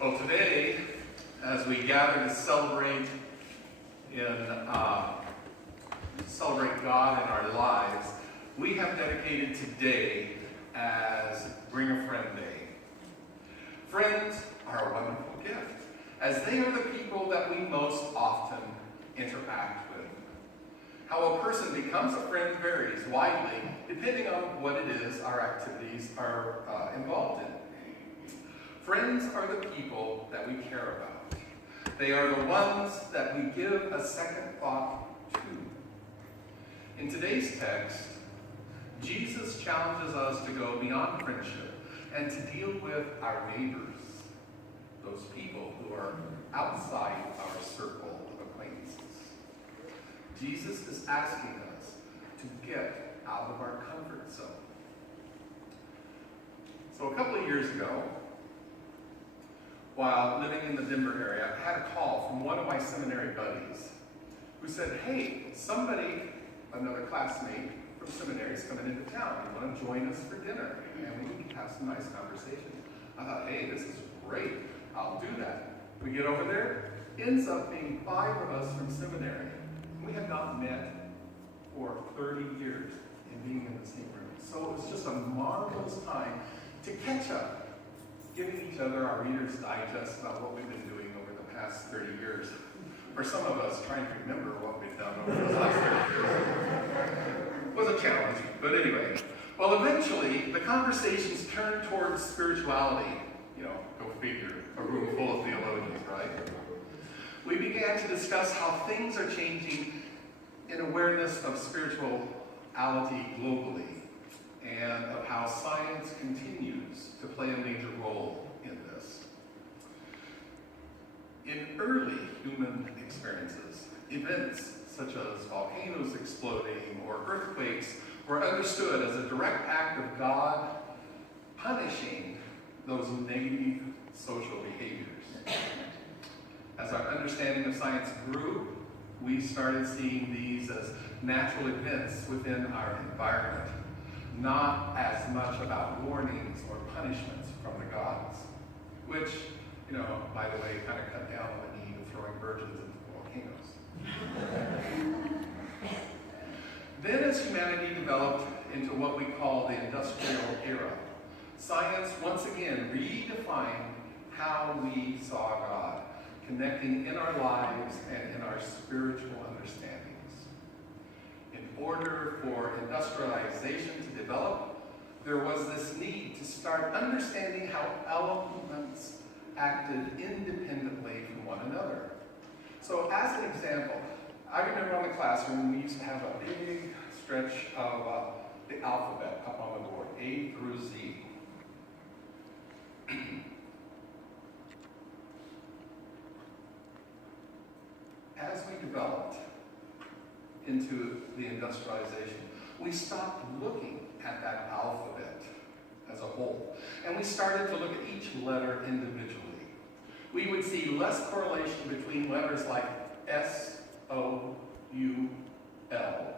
Well, today, as we gather to celebrate God in our lives, we have dedicated today as Bring a Friend Day. Friends are a wonderful gift, as they are the people that we most often interact with. How a person becomes a friend varies widely, depending on what it is our activities are involved in. Friends are the people that we care about. They are the ones that we give a second thought to. In today's text, Jesus challenges us to go beyond friendship and to deal with our neighbors, those people who are outside our circle of acquaintances. Jesus is asking us to get out of our comfort zone. So a couple of years ago, while living in the Denver area, I had a call from one of my seminary buddies who said, hey, somebody, another classmate from seminary, is coming into town. You want to join us for dinner? And we can have some nice conversations. I thought, hey, this is great. I'll do that. We get over there. Ends up being 5 of us from seminary. We had not met for 30 years in being in the same room. So it was just a marvelous time to catch up, giving each other our Reader's Digest about what we've been doing over the past 30 years. For some of us, trying to remember what we've done over the last 30 years was a challenge. But anyway, well, eventually, the conversations turned towards spirituality. You know, go figure, a room full of theologians, right? We began to discuss how things are changing in awareness of spirituality globally, and of how science continues to play a major role in this. In early human experiences, events such as volcanoes exploding or earthquakes were understood as a direct act of God punishing those negative social behaviors. As our understanding of science grew, we started seeing these as natural events within our environment, not as much about warnings or punishments from the gods, which, by the way, kind of cut down on the need of throwing virgins into volcanoes. Then as humanity developed into what we call the industrial era, science once again redefined how we saw God, connecting in our lives and in our spiritual understandings. In order for industrialization to develop, there was this need to start understanding how elements acted independently from one another. So as an example, I remember in the classroom we used to have a big stretch of the alphabet up on the board, A through Z. As we developed into the industrialization, we stopped looking at that alphabet as a whole, and we started to look at each letter individually. We would see less correlation between letters like S, O, U, L,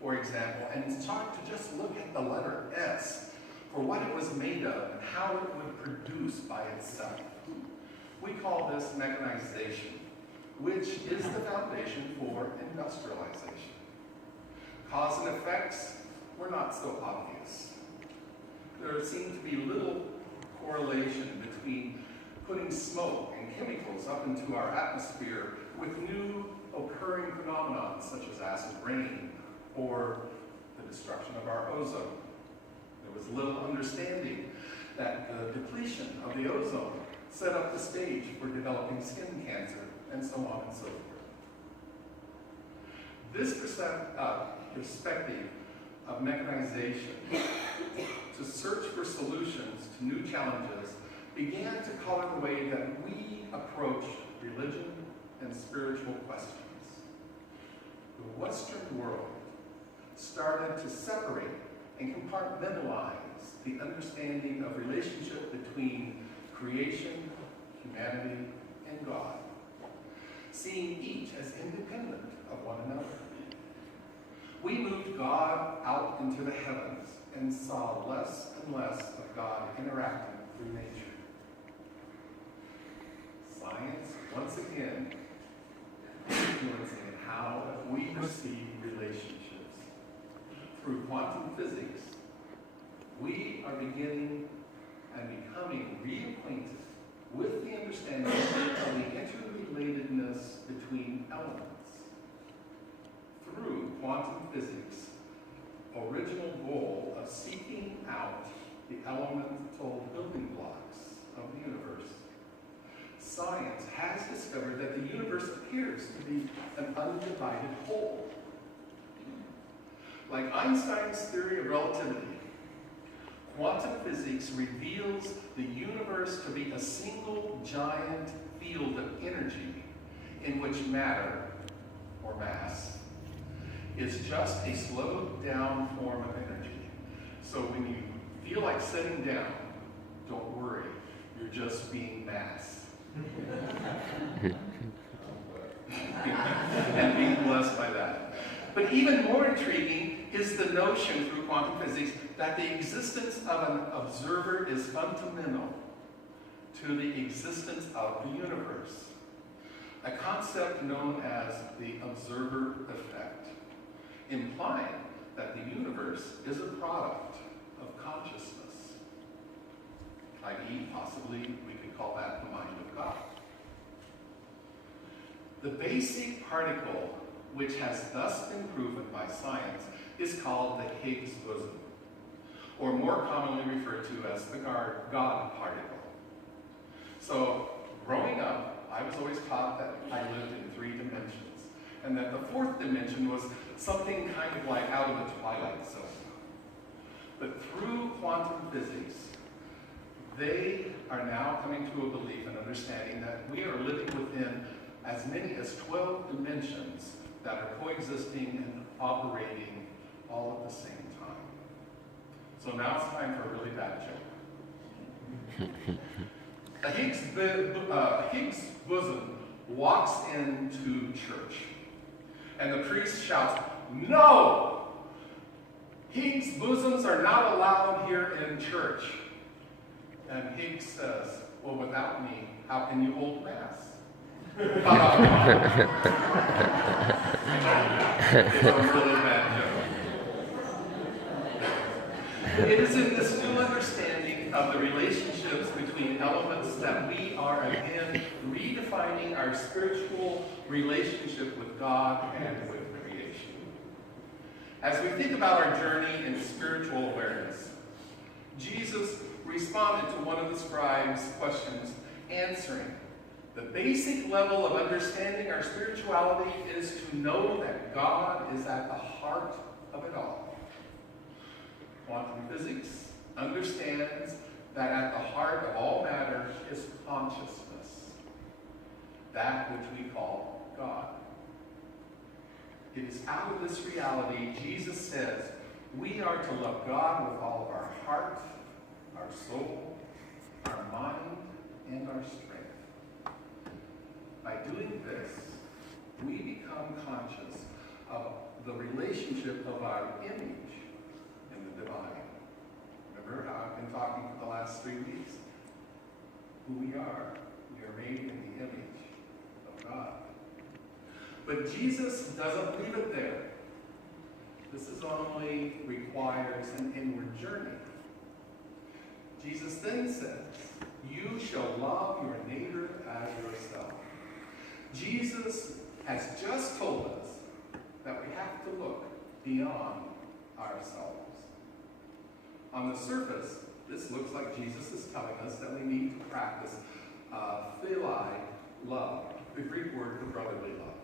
for example, and start to just look at the letter S for what it was made of and how it would produce by itself. We call this mechanization, which is the foundation for industrialization. Cause and effects were not so obvious. There seemed to be little correlation between putting smoke and chemicals up into our atmosphere with new occurring phenomena such as acid rain or the destruction of our ozone. There was little understanding that the depletion of the ozone set up the stage for developing skin cancer, and so on and so forth. This perspective of mechanization to search for solutions to new challenges began to color the way that we approach religion and spiritual questions. The Western world started to separate and compartmentalize the understanding of relationship between creation, humanity, and God, seeing each as independent of one another. We moved God out into the heavens and saw less and less of God interacting through nature. science, once again, influencing how we perceive relationships. Through quantum physics, we are beginning and becoming reacquainted with the understanding of the interrelatedness between elements. Through quantum physics' original goal of seeking out the elemental building blocks of the universe, science has discovered that the universe appears to be an undivided whole. Like Einstein's theory of relativity, quantum physics reveals the universe to be a single giant field of energy in which matter, or mass, is just a slowed down form of energy. So when you feel like sitting down, don't worry, you're just being mass. And being blessed by that. But even more intriguing is the notion through quantum physics that the existence of an observer is fundamental to the existence of the universe. A concept known as the observer effect, implying that the universe is a product of consciousness. I.e., possibly we could call that the mind of God. The basic particle, which has thus been proven by science, is called the Higgs boson, or more commonly referred to as the God particle. So, growing up, I was always taught that I lived in 3 dimensions, and that the 4th dimension was something kind of like out of the Twilight Zone. But through quantum physics, they are now coming to a belief and understanding that we are living within as many as 12 dimensions that are coexisting and operating all at the same time. So now it's time for a really bad joke. A Higgs boson walks into church, and the priest shouts, "No! Higgs bosons are not allowed here in church." And Higgs says, "Well, without me, how can you hold Mass?" It's a really bad joke. It is in this new understanding of the relationships between elements that we are again redefining our spiritual relationship with God and with creation. As we think about our journey in spiritual awareness, Jesus responded to one of the scribes' questions, answering, "The basic level of understanding our spirituality is to know that God is at the heart of it all." Quantum physics understands that at the heart of all matter is consciousness, that which we call God. It is out of this reality, Jesus says, we are to love God with all of our heart, our soul, our mind, and our strength. By doing this, we become conscious of the relationship of our image in the divine. Remember how I've been talking for the last 3 weeks? Who we are. We are made in the image of God. But Jesus doesn't leave it there. This is only requires an inward journey. Jesus then says, "You shall love your neighbor as yourself." Jesus has just told us that we have to look beyond ourselves. On the surface, this looks like Jesus is telling us that we need to practice philia love, the Greek word for brotherly love.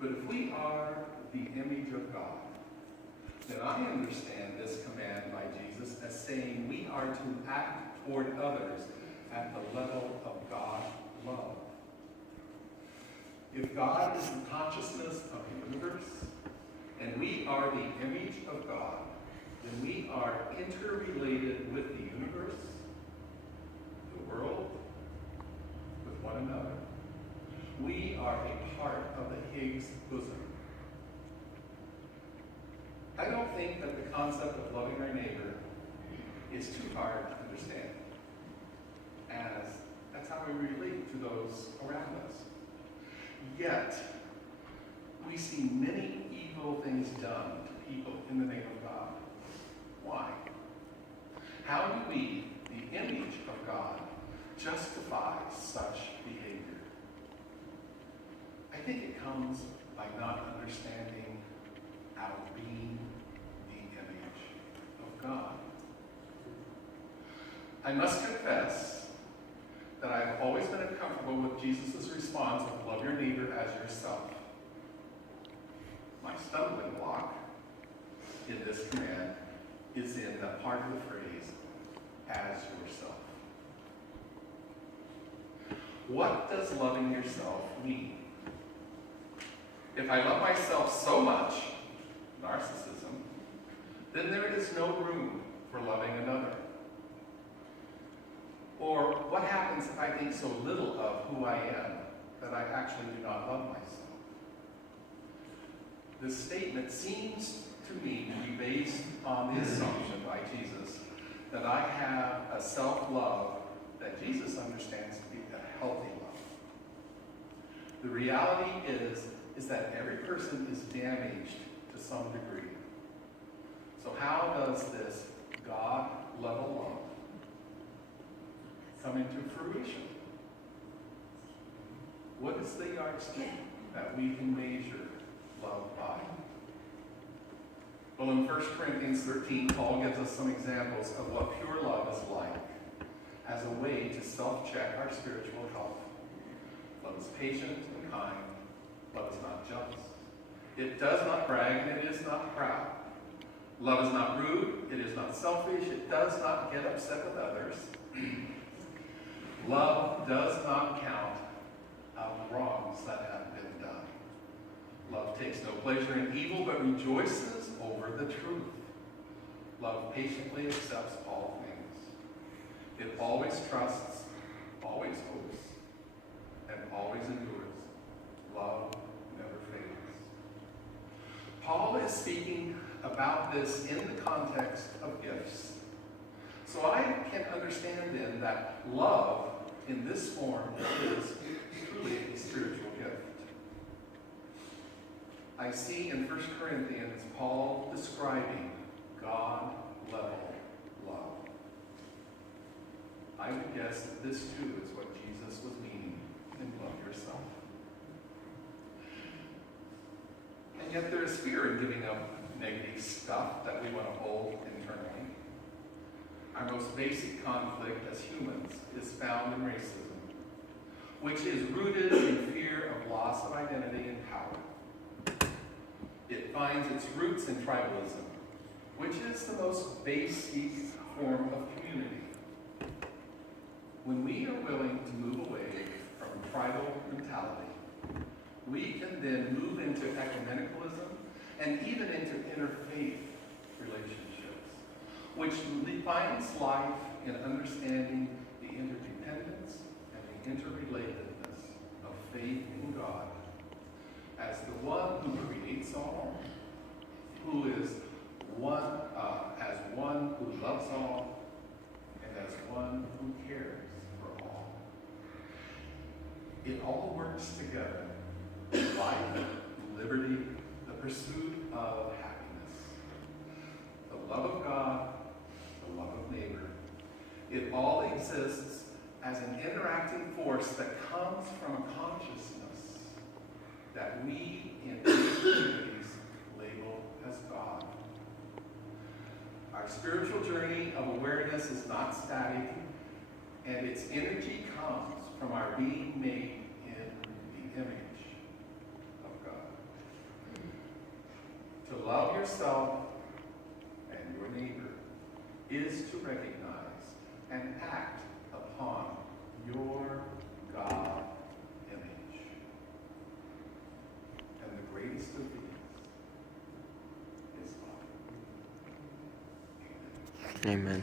But if we are the image of God, then I understand this command by Jesus as saying we are to act toward others at the level of God's love. If God is the consciousness of the universe, and we are the image of God, then we are interrelated with the universe, the world, with one another. We are a part of the Higgs boson. I don't think that the concept of loving our neighbor is too hard to understand, as at That's how we relate to those around us. Yet, we see many evil things done to people in the name of God. Why? How do we, the image of God, justify such behavior? I think it comes by not understanding our being the image of God. I must confess that I've always been uncomfortable with Jesus' response of love your neighbor as yourself. My stumbling block in this command is in the part of the phrase, as yourself. What does loving yourself mean? If I love myself so much, narcissism, then there is no room for loving another. Or what happens if I think so little of who I am that I actually do not love myself? This statement seems to me to be based on the assumption by Jesus that I have a self-love that Jesus understands to be a healthy love. The reality is that every person is damaged to some degree. So how does this God-level love come into fruition? What is the yardstick that we can measure love by? Well, in 1 Corinthians 13, Paul gives us some examples of what pure love is like as a way to self-check our spiritual health. Love is patient and kind. Love is not jealous. It does not brag, and it is not proud. Love is not rude. It is not selfish. It does not get upset with others. Love does not count out wrongs that have been done. Love takes no pleasure in evil, but rejoices over the truth. Love patiently accepts all things. It always trusts, always hopes, and always endures. Love never fails. Paul is speaking about this in the context of gifts. So I can understand then that love in this form is truly a spiritual gift. I see in 1 Corinthians Paul describing God-level love. I would guess that this too is what Jesus was meaning in love yourself. And yet there is fear in giving up negative stuff that we want to hold internally. Our most basic conflict as humans is found in racism, which is rooted in fear of loss of identity and power. It finds its roots in tribalism, which is the most basic form of community. When we are willing to move away from tribal mentality, we can then move into ecumenicalism and even into interfaith relationships, which finds life in understanding the interdependence and the interrelatedness of faith in God as the one who creates all, who is one, as one who loves all, and as one who cares for all. It all works together. Life, liberty, the pursuit of happiness, the love of God, the love of neighbor. It all exists as an interacting force that comes from a consciousness that we in communities label as God. Our spiritual journey of awareness is not static, and its energy comes from our being made in the image of God. To love yourself and your neighbor is to recognize and act upon your God image. And the greatest of these is love. Amen. Amen.